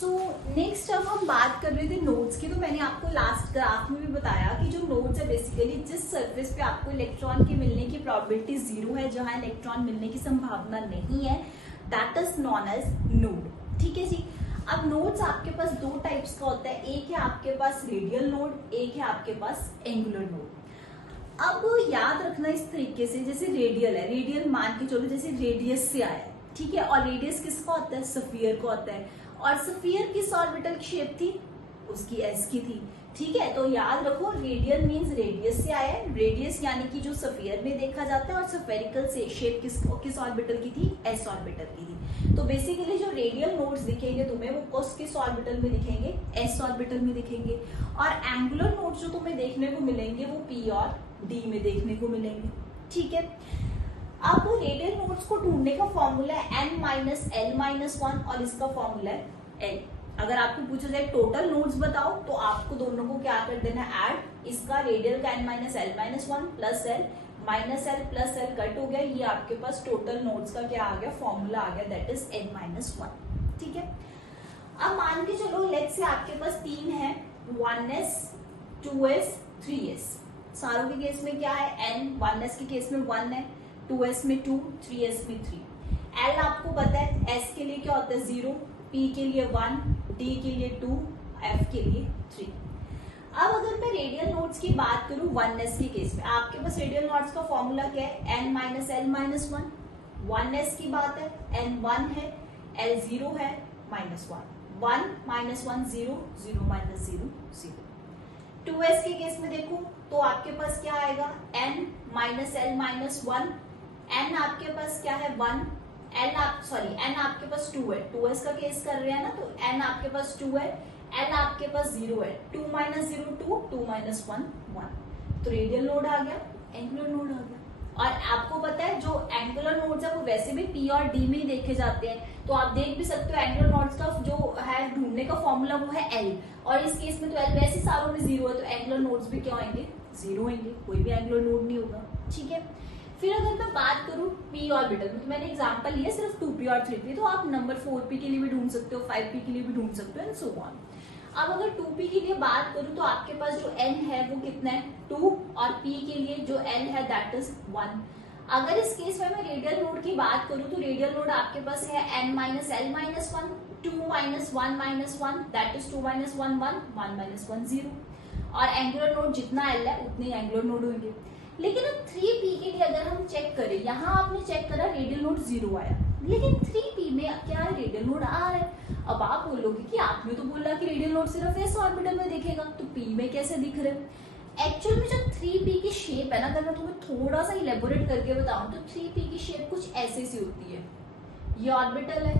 सो next अब हम बात कर रहे थे नोड्स की। तो मैंने आपको लास्ट ग्राफ में भी बताया कि जो नोड्स है बेसिकली जिस सरफेस पे आपको इलेक्ट्रॉन के मिलने की प्रोबेबिलिटी 0 है, जहां इलेक्ट्रॉन मिलने की संभावना नहीं है, that is non edge node. ठीक है जी। अब नोड्स आपके पास दो टाइप्स का होता है, एक है आपके पास रेडियल नोड, एक है आपके पास एंगुलर नोड। अब याद रखना इस तरीके से, जैसे रेडियल है, रेडियल मान के चलो जैसे रेडियस से आया, ठीक है, और रेडियस किसका होता है, स्फीयर का होता है, और स्फीयर किस ऑर्बिटल की शेप थी, उसकी एस की थी। ठीक है, तो याद रखो रेडियल मींस रेडियस से आया है, रेडियस यानी कि जो स्फीयर में देखा जाता है, और स्फेरिकल से शेप किस ऑर्बिटल की थी, एस ऑर्बिटल की थी। तो बेसिकली जो रेडियल नोड्स दिखेंगे तुम्हें वो किस ऑर्बिटल में दिखेंगे, एस ऑर्बिटल में दिखेंगे, और एंगुलर नोड्स जो तुम्हें देखने को मिलेंगे वो पी और डी में देखने को मिलेंगे। ठीक है, अब रेडियल नोड्स को ढूंढने का फॉर्मूला है n minus L minus one, और इसका फॉर्मूला है l। अगर आपको पूछा जाए टोटल नोड्स बताओ, तो आपको दोनों को क्या कर देना, ऐड, इसका रेडियल का n minus L minus one plus L minus L plus L cut हो गया, ये आपके पास टोटल नोड्स का क्या आ गया, फॉर्मूला आ गया, that is n minus one. ठीक है, अब मान के चलो लेट्स से आपके पास तीन है, 1s 2s 3s। सारों के केस में क्या है, n, 1s के केस में 1 है, 2s में 2, 3s में 3। l आपको पता है, s के लिए क्या होता है 0, p के लिए 1, d के लिए 2, f के लिए 3। अब अगर मैं रेडियल नोड्स की बात करूं 1s के केस में, आपके पास रेडियल नोड्स का फॉर्मूला क्या है, n minus L minus one. 1s की बात है, n 1 है, l 0 है, माइनस 1, 1 माइनस 1 0, 0 माइनस 0 0। 2s के केस में देखो तो आपके पास क्या आएगा, n minus L minus one, n आपके पास क्या है 1, n आपके पास 2 है, 2s का केस कर रहे हैं ना, तो n आपके पास 2 है, l आपके पास 0 है, 2 माइनस 0 2, 2 माइनस 1 1। तो रेडियल नोड आ गया, एंगुलर नोड आ गया। और आपको पता है जो एंगुलर नोड्स है वो वैसे भी p और d में ही देखे जाते हैं, तो आप देख भी सकते हो एंगुलर नोड्स का जो है ढूंढने का फॉर्मूला वो है l, और इस केस में तो l वैसे सारों में 0 है, तो एंगुलर नोड्स भी क्या होंगे, 0 होंगे, कोई भी एंगुलर नोड नहीं होगा। ठीक है, फिर अगर मैं बात करूं p ऑर्बिटल में, तो मैंने एग्जांपल लिया सिर्फ 2p और 3p, तो आप नंबर 4p के लिए भी ढूंढ सकते हो, 5p के लिए भी ढूंढ सकते हो, एंड सो ऑन। अब अगर 2p के लिए बात करूं तो आपके पास जो n है वो कितना है 2, और p के लिए जो l है दैट इज 1। अगर इस केस में मैं रेडियल नोड की बात करूं तो रेडियल नोड आपके पास है n minus L minus one, 2 minus 1 minus 1 that is 2 minus 1 1, 1 minus 1 0। और एंगुलर नोड जितना l है उतने एंगुलर नोड होंगे। लेकिन अब 3p के लिए अगर हम चेक करें, यहाँ आपने चेक करा रेडियल नोड 0 आया, लेकिन 3p में क्या रेडियल नोड आ रहा है। अब आप बोलोगे कि आपने तो बोला कि रेडियल नोड सिर्फ s ऑर्बिटल में दिखेगा, तो p में कैसे दिख रहे हैं। एक्चुअल में जो 3p की शेप है ना, अगर मैं तुम्हें थोड़ा सा इलेबोरेट करके बताऊं तो 3p की शेप कुछ ऐसे सी होती है, ये ऑर्बिटल है,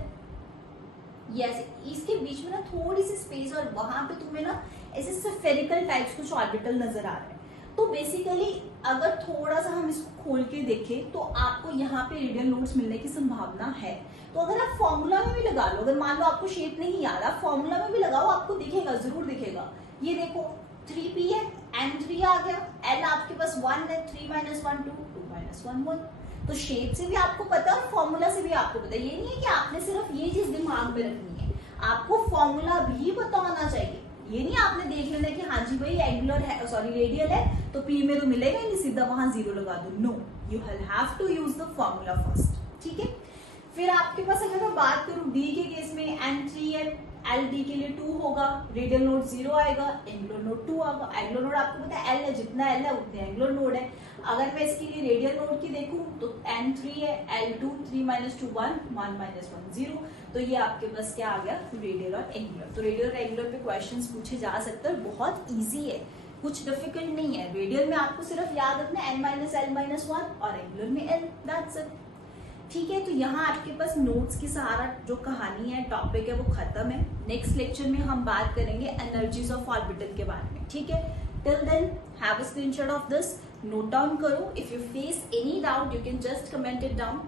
ये ऐसे, इसके बीच में ना थोड़ी सी स्पेस, और वहां पे तुम्हें ना ऐसे स्फेरिकल टाइप्स कुछ ऑर्बिटल नजर आ रहे हैं। तो बेसिकली अगर थोड़ा सा हम इसको खोल के देखें तो आपको यहाँ पे रेडियल नोड्स मिलने की संभावना है। तो अगर आप फॉर्मूला में भी लगा लो, अगर मान लो आपको शेप नहीं याद, आप फॉर्मूला में भी लगाओ, आपको दिखेगा, जरूर दिखेगा। ये देखो 3p है, n3 आ गया, n आपके पास 1 है, 3 माइनस 1 2, 2 माइनस 1 1। तो शेप से भी आपको पता है और फॉर्मूला से भी आपको पता है। ये नहीं है कि आपने सिर्फ ये चीज दिमाग में रखनी है, आपको फॉर्मूला भी पता होना चाहिए। ये नहीं आपने देख लेना कि हाँ जी भाई एंगुलर है, सॉरी रेडियल है तो p में तो मिलेगा ही नहीं, सीधा वहां 0 लगा दो। No, you have to use the formula first. ठीक है, फिर आपके पास अगर मैं बात करूं d के केस में n3 है, l d के लिए 2 होगा, रेडियल नोड 0 आएगा, एंगुलर नोड 2 आएगा। एंगुलर नोड आपको पता है l है, जितना l है उतने एंगुलर नोड है। अगर मैं इसके लिए रेडियल नोड की देखूं तो n3 है, l2 3 माइनस 2 1, 1 माइनस 1 0। तो ये आपके पास क्या आ गया, रेडियल और एंगुलर। तो रेडियल और एंगुलर पे क्वेश्चंस पूछे जा सकते हैं, बहुत इजी है, कुछ डिफिकल्ट नहीं है। रेडियल में आपको सिर्फ याद रखना n minus L minus one, और एंगुलर में l, दैट्स इट। ठीक है, तो यहाँ आपके पास नोट्स की सारा जो कहानी है, टॉपिक है, वो खत्म है। नेक्स्ट लेक्चर में हम बात करेंगे एनर्जीज ऑफ ऑर्बिटल के बारे में। ठीक है, till then have a screenshot of this, note down करो। If you face any doubt you can just comment it down,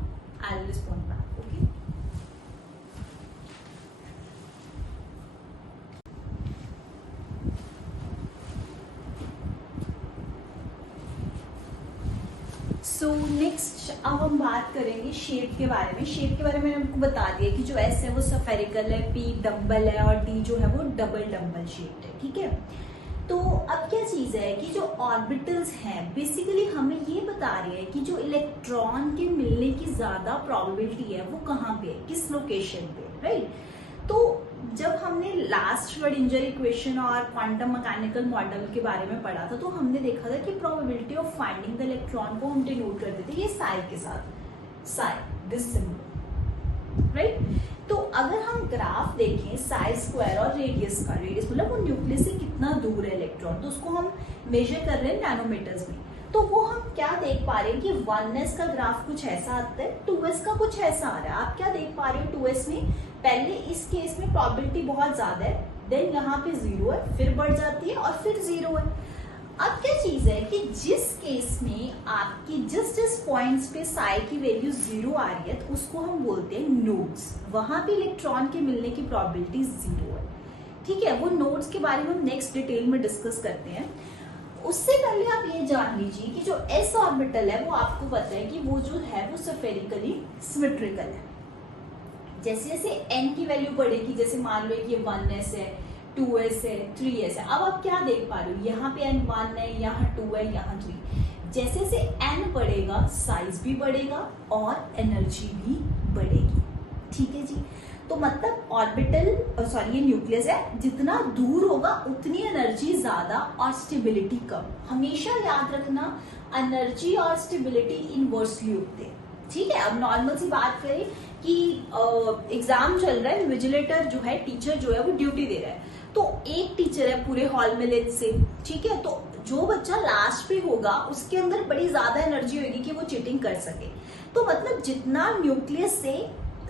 I will respond back. Okay, so next अब हम बात करेंगे शेप के बारे में। शेप के बारे में मैंने आपको बता दिया कि जो एस है वो स्फेरिकल है, पी डम्बल है और डी जो है वो डबल डम्बल शेप्ड है, ठीक है। तो अब क्या चीज है कि जो ऑर्बिटल्स हैं बेसिकली हमें ये बता रही है कि जो इलेक्ट्रॉन के मिलने की ज्यादा प्रोबेबिलिटी है वो कहाँ पे है, किस लोकेशन पे, राइट। तो जब हमने लास्ट श्रोडिंगर इक्वेशन और क्वांटम मैकेनिकल मॉडल के बारे में पढ़ा था तो हमने देखा था कि probability of finding the electron को हम डिनोट करते थे ये साई के साथ, साई दिस सिंबल, राइट। तो अगर हम ग्राफ देखें साई स्क्वायर और रेडियस का, रेडियस मतलब वो न्यूक्लियस से कितना दूर है इलेक्ट्रॉन, तो उसको हम मेजर कर रहे हैं नैनोमीटर्स में। तो वो हम क्या देख पा रहे हैं कि 1s का ग्राफ कुछ ऐसा आता है, 2s का कुछ ऐसा आ रहा है। आप क्या देख पा रहे हो 2s में, पहले इस केस में प्रोबेबिलिटी बहुत ज्यादा है, देन यहाँ पे 0 है, फिर बढ़ जाती है और फिर 0 है। अब क्या चीज है कि जिस केस में आपकी जिस पॉइंट्स पे साई की वैल्यू 0 आ रही है तो उसको हम बोलते हैं नोड्स, वहां पे इलेक्ट्रॉन के मिलने की प्रोबेबिलिटी 0 है, ठीक है। वो नोड्स के बारे में हम नेक्स्ट डिटेल में डिस्कस करते हैं। उससे पहले आप ये जान लीजिए कि जो एस ऑर्बिटल है वो आपको पता है कि वो जो है वो स्फेरिकली सिमेट्रिकल है। जैसे जैसे एन की वैल्यू बढ़ेगी, जैसे मान लो कि 1s है, 2s है, 3s है, अब आप क्या देख पा रहे हो यहाँ पे n 1 है, यहाँ 2 है, यहाँ 3। जैसे जैसे n बढ़ेगा साइज भी बढ़ेगा और एनर्जी भी बढ़ेगी, ठीक है जी। तो मतलब ऑर्बिटल सॉरी ये न्यूक्लियस है, जितना दूर होगा उतनी एनर्जी ज्यादा और स्टेबिलिटी कम। हमेशा याद रखना एनर्जी और स्टेबिलिटी इनवर्सली होते हैं, ठीक है। अब नॉर्मल सी बात करें कि एग्जाम चल रहा है, विजिलेटर जो है, टीचर जो है वो ड्यूटी दे रहा है, तो एक टीचर है पूरे हॉल में लेट से, ठीक है। तो जो बच्चा लास्ट पे होगा उसके अंदर बड़ी ज्यादा एनर्जी होगी कि वो चीटिंग कर सके। तो मतलब जितना न्यूक्लियस से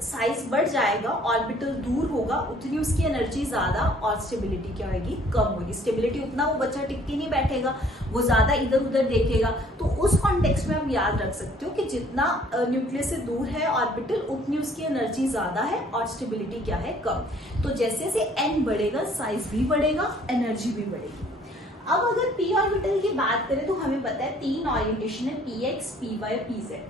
साइज बढ़ जाएगा, ऑर्बिटल दूर होगा, उतनी उसकी एनर्जी ज्यादा और स्टेबिलिटी क्या होगी, कम होगी। स्टेबिलिटी उतना वो बच्चा टिक के नहीं बैठेगा, वो ज्यादा इधर उधर देखेगा। तो उस कॉन्टेक्स्ट में आप याद रख सकते हो कि जितना न्यूक्लियस से दूर है ऑर्बिटल उतनी उसकी एनर्जी ज्यादा है और स्टेबिलिटी क्या है, कम। तो जैसे जैसे एन बढ़ेगा साइज भी बढ़ेगा, एनर्जी भी बढ़ेगी। अब अगर पी ऑर्बिटल की बात करें तो हमें पता है 3 ओरिएंटेशन है, px, py, pz।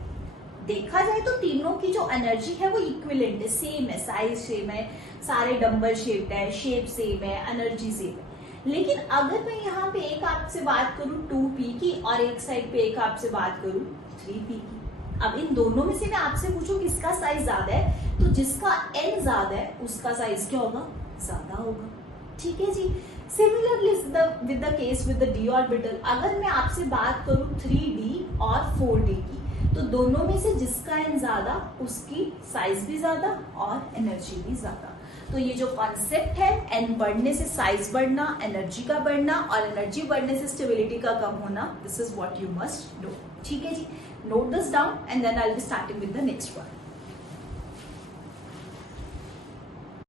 देखा जाए तो तीनों की जो एनर्जी है वो इक्विवेलेंट है, सेम है, साइज सेम है, सारे डंबल शेप है, शेप सेम है, एनर्जी सेम है। लेकिन अगर मैं यहाँ पे एक आपसे बात करूँ 2p की और एक साइड पे एक आपसे बात करूँ 3p की, अब इन दोनों में से मैं आपसे पूछूं किसका साइज ज्यादा है, तो जिसका n ज्यादा है उसका साइज क्या होगा, ज्यादा होगा, ठीक है जी। Similarly with the case with the d orbital, अगर मैं आपसे बात करूँ 3d और 4d की, तो दोनों में से जिसका n ज्यादा उसकी साइज भी ज्यादा और एनर्जी भी ज्यादा। तो ये जो कॉन्सेप्ट है n बढ़ने से साइज बढ़ना, एनर्जी का बढ़ना और एनर्जी बढ़ने से स्टेबिलिटी का कम होना, this is what you must know, ठीक है जी। Note this down and then I will be starting with the next one.